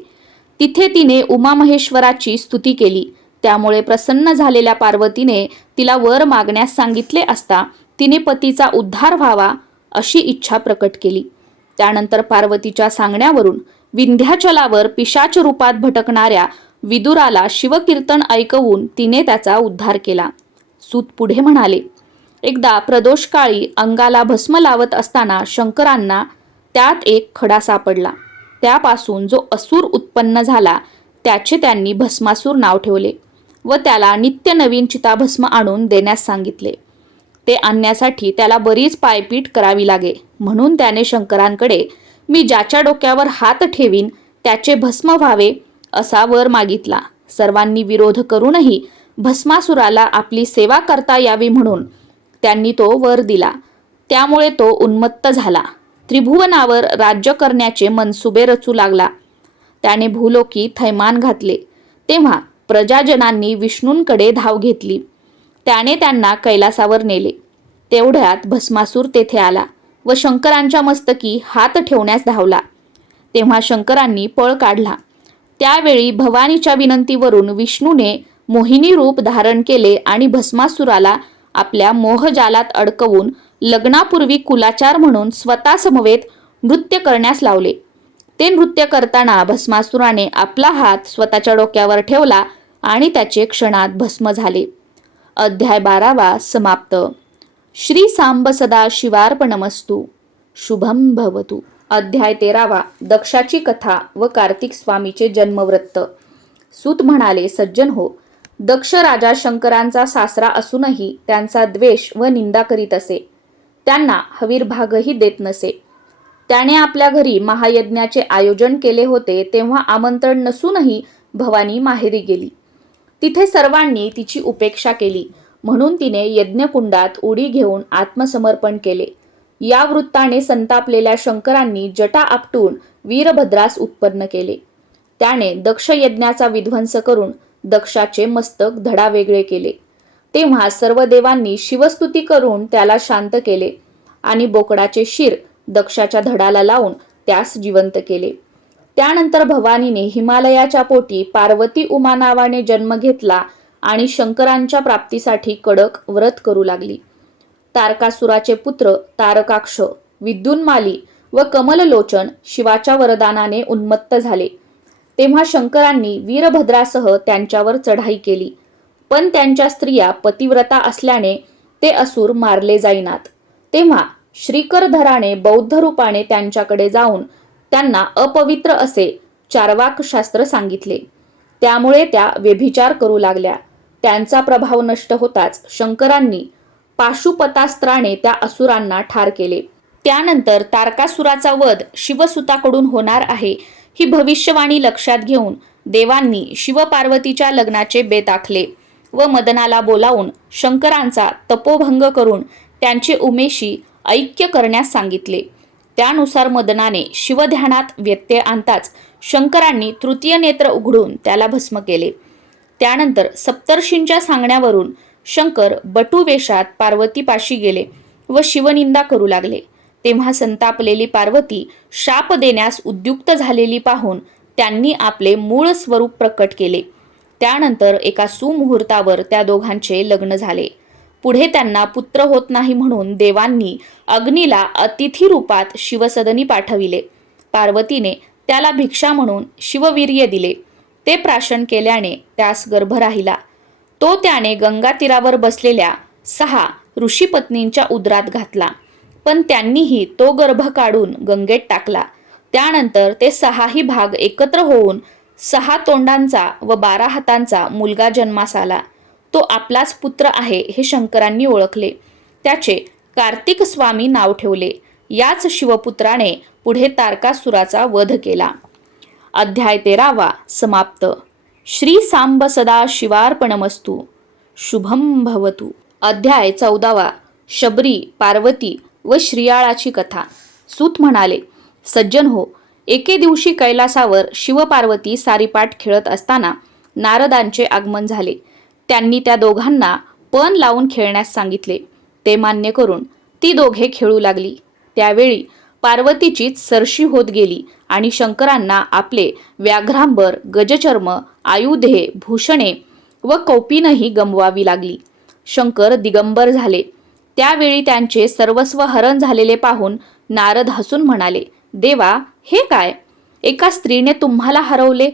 तिथे तिने उमामहेश्वराची स्तुती केली. त्यामुळे प्रसन्न झालेल्या पार्वतीने तिला वर मागण्यास सांगितले असता तिने पतीचा उद्धार व्हावा अशी इच्छा प्रकट केली. त्यानंतर पार्वतीच्या सांगण्यावरून विंध्याचलावर पिशाच रूपात भटकणाऱ्या विदुराला शिवकीर्तन ऐकवून तिने त्याचा उद्धार केला. सूत पुढे म्हणाले, एकदा प्रदोषकाळी अंगाला भस्म लावत असताना शंकरांना त्यात एक खडा सापडला. त्यापासून जो असुर उत्पन्न झाला त्याचे त्यांनी भस्मासूर नाव ठेवले व त्याला नित्य नवीन चिताभस्म आणून देण्यास सांगितले. ते आणण्यासाठी त्याला बरीच पायपीट करावी लागे. म्हणून त्याने शंकरांकडे मी ज्याच्या डोक्यावर हात ठेवीन त्याचे भस्म व्हावे असा वर मागितला. सर्वांनी विरोध करूनही भस्मासुराला आपली सेवा करता यावी म्हणून त्यांनी तो वर दिला. त्यामुळे तो उन्मत्त झाला. त्रिभुवनावर राज्य करण्याचे मनसुबे रचू लागला. त्याने भूलोकी थैमान घातले. तेव्हा प्रजाजनांनी विष्णूंकडे धाव घेतली. त्याने त्यांना कैलासावर नेले. तेवढ्यात भस्मासूर तेथे आला व शंकरांच्या मस्तकी हात ठेवण्यास धावला. तेव्हा शंकरांनी पळ काढला. त्यावेळी भवानीच्या विनंतीवरून विष्णूने मोहिनी रूप धारण केले आणि भस्मासुराला आपल्या मोहजालात अडकवून लग्नापूर्वी कुलाचार म्हणून स्वतः समवेत नृत्य करण्यास लावले. ते नृत्य करताना भस्मासुराने आपला हात स्वतःच्या डोक्यावर ठेवला आणि त्याचे क्षणात भस्म झाले. अध्याय 12 समाप्त. श्री सांब सदा शिवार्पणमस्तु. शुभम भवतु. अध्याय 13 दक्षाची कथा व कार्तिक स्वामीचे जन्मवृत्त. सूत म्हणाले, सज्जन हो, दक्ष राजा शंकरांचा सासरा असूनही त्यांचा द्वेष व निंदा करीत असे. त्यांना हवीरभागही देत नसे. त्याने आपल्या घरी महायज्ञाचे आयोजन केले होते तेव्हा आमंत्रण नसूनही भवानी माहेरी गेली. तिथे सर्वांनी तिची उपेक्षा केली. म्हणून तिने यज्ञकुंडात उडी घेऊन आत्मसमर्पण केले. या वृत्ताने संतापलेल्या शंकरांनी जटा आपटून वीरभद्रास उत्पन्न केले. त्याने दक्ष यज्ञाचा विध्वंस करून दक्षाचे मस्तक धडावेगळे केले. तेव्हा सर्व देवांनी शिवस्तुती करून त्याला शांत केले आणि बोकडाचे शिर दक्षाच्या धडाला लावून त्यास जिवंत केले. त्यानंतर भवानीने हिमालयाच्या पोटी पार्वती उमा नावाने जन्म घेतला आणि शंकरांच्या प्राप्तीसाठी कडक व्रत करू लागली. तारकासुराचे पुत्र तारकाक्ष, विद्युन्माली व कमललोचन शिवाच्या वरदानाने उन्मत्त झाले. तेव्हा शंकरांनी वीरभद्रासह त्यांच्यावर चढाई केली, पण त्यांच्या स्त्रिया पतिव्रता असल्याने ते असुर मारले जाईनात. तेव्हा श्रीकरधराने बौद्ध रूपाने त्यांच्याकडे जाऊन त्यांना अपवित्र असे चार्वाक शास्त्र सांगितले. त्यामुळे त्या व्यभिचार करू लागल्या. त्यांचा प्रभाव नष्ट होताच शंकरांनी पाशुपतास्त्राने त्या असुरांना ठार केले. त्यानंतर तारकासुराचा वध शिवसुताकडून होणार आहे ही भविष्यवाणी लक्षात घेऊन देवांनी शिवपार्वतीच्या लग्नाचे बेत आखले व मदनाला बोलावून शंकरांचा तपोभंग करून त्यांचे उमेशी ऐक्य करण्यास सांगितले. त्यानुसार मदनाने शिवध्यानात व्यत्यय आणताच शंकरांनी तृतीय नेत्र उघडून त्याला भस्म केले. त्यानंतर सप्तर्षींच्या सांगण्यावरून शंकर बटुवेशात पार्वतीपाशी गेले व शिवनिंदा करू लागले. तेव्हा संतापलेली पार्वती शाप देण्यास उद्युक्त झालेली पाहून त्यांनी आपले मूळ स्वरूप प्रकट केले. त्यानंतर एका सुमुहूर्तावर त्या दोघांचे लग्न झाले. पुढे त्यांना पुत्र होत नाही म्हणून देवांनी अग्नीला अतिथी रूपात शिवसदनी पाठविले. पार्वतीने त्याला भिक्षा म्हणून शिववीर्य दिले. ते प्राशन केल्याने त्यास गर्भ राहिला. तो त्याने गंगा तीरावर बसलेल्या 6 ऋषीपत्नींच्या उदरात घातला, पण त्यांनीही तो गर्भ काढून गंगेत टाकला. त्यानंतर ते 6ही भाग एकत्र होऊन 6 तोंडांचा व 12 हातांचा मुलगा जन्मास आला. तो आपलाच पुत्र आहे हे शंकरांनी ओळखले. त्याचे कार्तिक स्वामी नाव ठेवले. याच शिवपुत्राने पुढे तारकासुराचा वध केला. अध्याय 13 समाप्त. श्री सांब सदा शिवार्पणमस्तु. शुभम भवतु. अध्याय 14 शबरी, पार्वती व श्रीयाळाची कथा. सूत म्हणाले, सज्जन हो, एके दिवशी कैलासावर शिवपार्वती सारीपाट खेळत असताना नारदांचे आगमन झाले. त्यांनी त्या दोघांना पण लावून खेळण्यास सांगितले. ते मान्य करून ती दोघे खेळू लागली. त्यावेळी पार्वतीचीच सरशी होत गेली आणि शंकरांना आपले व्याघ्रांबर, गजचर्म, आयुधे, भूषणे व कौपीनही गमवावी लागली. शंकर दिगंबर झाले. त्यावेळी त्यांचे सर्वस्व हरण झालेले पाहून नारद हसून म्हणाले, देवा, हे काय? एका स्त्रीने तुम्हाला हरवले.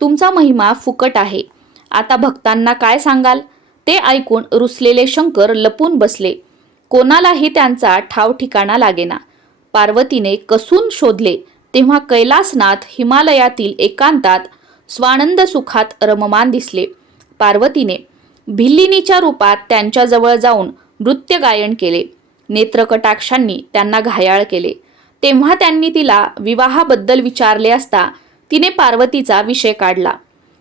तुमचा महिमा फुकट आहे. आता भक्तांना काय सांगाल? ते ऐकून रुसलेले शंकर लपून बसले. कोणालाही त्यांचा ठाव ठिकाणा लागेना. पार्वतीने कसून शोधले तेव्हा कैलासनाथ हिमालयातील एकांतात स्वानंद सुखात रममान दिसले. पार्वतीने भिल्लिनीच्या रूपात त्यांच्याजवळ जाऊन नृत्य गायन केले. नेत्रकटाक्षांनी त्यांना घायाळ केले. तेव्हा त्यांनी तिला विवाहाबद्दल विचारले असता तिने पार्वतीचा विषय काढला.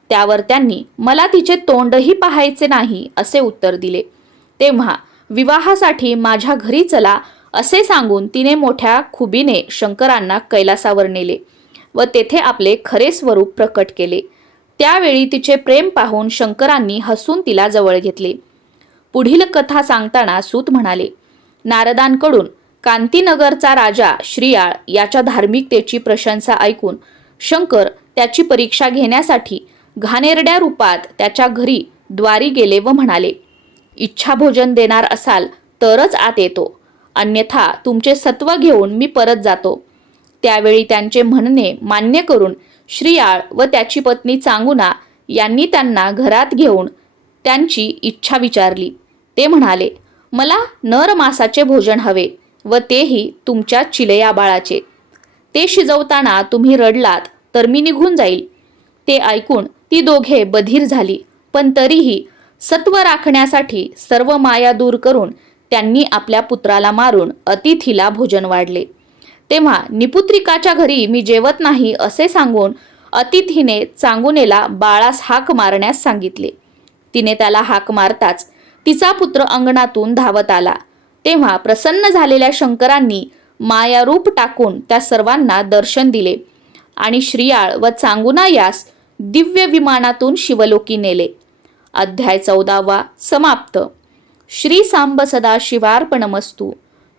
त्यावर त्यांनी मला तिचे तोंडही पाहायचे नाही असे उत्तर दिले. तेव्हा विवाहासाठी माझ्या घरी चला असे सांगून तिने मोठ्या खुबीने शंकरांना कैलासावर नेले व तेथे आपले खरे स्वरूप प्रकट केले. त्यावेळी तिचे प्रेम पाहून शंकरांनी हसून तिला जवळ घेतले. पुढील कथा सांगताना सूत म्हणाले, नारदांकडून कांतीनगरचा राजा श्रीयाळ याच्या धार्मिकतेची प्रशंसा ऐकून शंकर त्याची परीक्षा घेण्यासाठी घाणेरड्या रूपात त्याच्या घरी द्वारी गेले व म्हणाले, इच्छा भोजन देणार असाल तरच आत येतो, अन्यथा तुमचे सत्व घेऊन मी परत जातो. त्यावेळी त्यांचे म्हणणे मान्य करून श्रीयाळ व त्याची पत्नी चांगुना यांनी त्यांना घरात घेऊन त्यांची इच्छा विचारली. ते म्हणाले, मला नर मासाचे भोजन हवे व तेही तुमच्या चिलया बाळाचे. ते शिजवताना तुम्ही रडलात तर मी निघून जाईल. ते ऐकून ती दोघे बधीर झाली, पण तरीही सत्व राखण्यासाठी सर्व माया दूर करून त्यांनी आपल्या पुत्राला मारून अतिथीला भोजन वाढले. तेव्हा निपुत्रिकाच्या घरी मी जेवत नाही असे सांगून अतिथीने चांगुनेला बाळास हाक मारण्यास सांगितले. तिने त्याला हाक मारताच तिचा पुत्र अंगणातून धावत आला. तेव्हा प्रसन्न झालेल्या शंकरांनी मायारूप टाकून त्या सर्वांना दर्शन दिले आणि श्रीयाळ व चांगुना यास दिव्य विमानातून शिवलोकी नेले. अध्याय 14 समाप्त. श्री सांब सदा शिवार्पणमस्तु.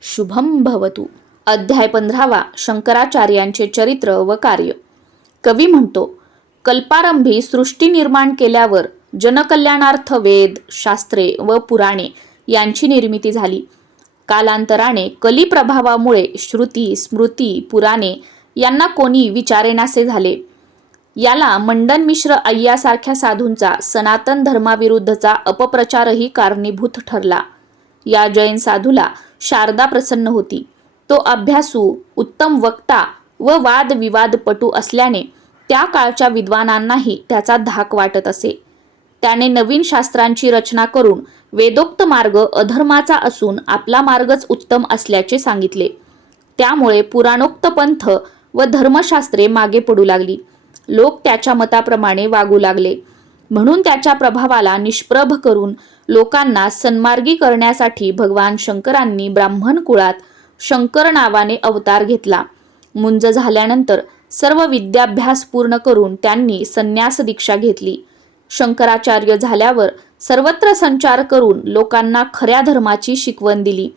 शुभम भवतु. अध्याय 15 शंकराचार्यांचे चरित्र व कार्य. कवी म्हणतो, कल्पारंभी सृष्टी निर्माण केल्यावर जनकल्याणार्थ वेद, शास्त्रे व पुराणे यांची निर्मिती झाली. कालांतराने कलिप्रभावामुळे श्रुती, स्मृती, पुराणे यांना कोणी विचारेनासे झाले. याला मंडन मिश्र अय्यासारख्या साधूंचा सनातन धर्माविरुद्धचा अपप्रचारही कारणीभूत ठरला. या जैन साधूला शारदा प्रसन्न होती. तो अभ्यासू, उत्तम वक्ता व वादविवादपटू असल्याने त्या काळच्या विद्वानांनाही त्याचा धाक वाटत असे. त्याने नवीन शास्त्रांची रचना करून वेदोक्त मार्ग अधर्माचा असून आपला मार्गच उत्तम असल्याचे सांगितले. त्यामुळे पुराणोक्त पंथ व धर्मशास्त्रे मागे पडू लागली. लोक त्याच्या मताप्रमाणे वागू लागले. म्हणून त्याच्या प्रभावाला निष्प्रभ करून लोकांना सन्मार्गी करण्यासाठी भगवान शंकरांनी ब्राह्मण कुळात शंकर नावाने अवतार घेतला. मुंज झाल्यानंतर सर्व विद्याभ्यास पूर्ण करून त्यांनी संन्यास दीक्षा घेतली. शंकराचार्य झाल्यावर सर्वत्र संचार करून लोकांना खऱ्या धर्माची शिकवण दिली.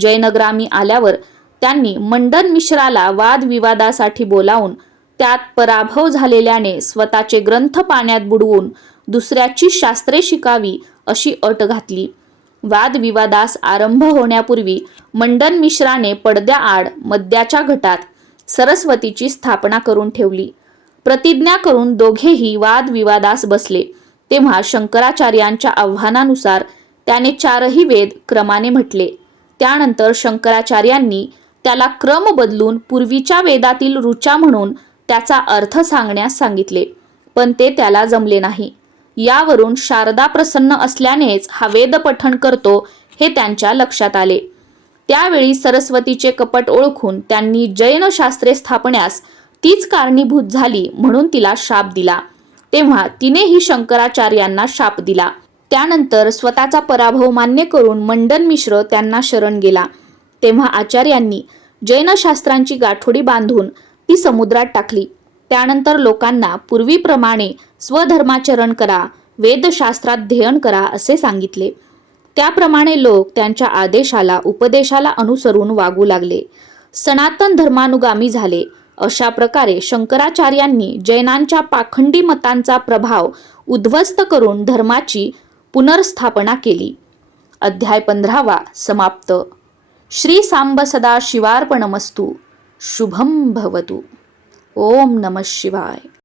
जयनग्रामी आल्यावर त्यांनी मंडन मिश्राला वादविवादासाठी बोलावून त्यात पराभव झालेल्याने स्वतःचे ग्रंथ पाण्यात बुडवून दुसऱ्याची शास्त्रे शिकावी अशी अट घातली. वादविवादास आरंभ होण्यापूर्वी मंडन मिश्राने पडद्याआड मद्याच्या घटात सरस्वतीची स्थापना करून ठेवली. प्रतिज्ञा करून दोघेही वादविवादास बसले. तेव्हा शंकराचार्यांच्या आव्हानानुसार त्याने 4ही वेद क्रमाने म्हटले. त्यानंतर शंकराचार्यांनी त्याला क्रम बदलून पूर्वीच्या वेदातील ऋचा म्हणून त्याचा अर्थ सांगण्यास सांगितले, पण ते त्याला जमले नाही. यावरून शारदा प्रसन्न असल्यानेच हा वेद पठण करतो हे त्यांच्या लक्षात आले. त्यावेळी सरस्वतीचे कपट ओळखून त्यांनी जैन शास्त्रे स्थापण्यास तीच कारणीभूत झाली म्हणून तिला शाप दिला. तेव्हा तिनेही शंकराचार्यांना शाप दिला. त्यानंतर स्वतःचा पराभव मान्य करून मंडन मिश्र त्यांना शरण गेला. तेव्हा आचार्यांनी जैन शास्त्रांची गाठोडी बांधून ती समुद्रात टाकली. त्यानंतर लोकांना पूर्वीप्रमाणे स्वधर्माचरण करा, वेदशास्त्राध्ययन करा असे सांगितले. त्याप्रमाणे लोक त्यांच्या आदेशाला उपदेशाला अनुसरून वागू लागले. सनातन धर्मानुगामी झाले. अशा प्रकारे शंकराचार्यांनी जैनांच्या पाखंडी मतांचा प्रभाव उद्ध्वस्त करून धर्माची पुनर्स्थापना केली. अध्याय 15 समाप्त. श्री सांब सदा शिवार्पणमस्तु. शुभम भवतु. ओम नमः शिवाय.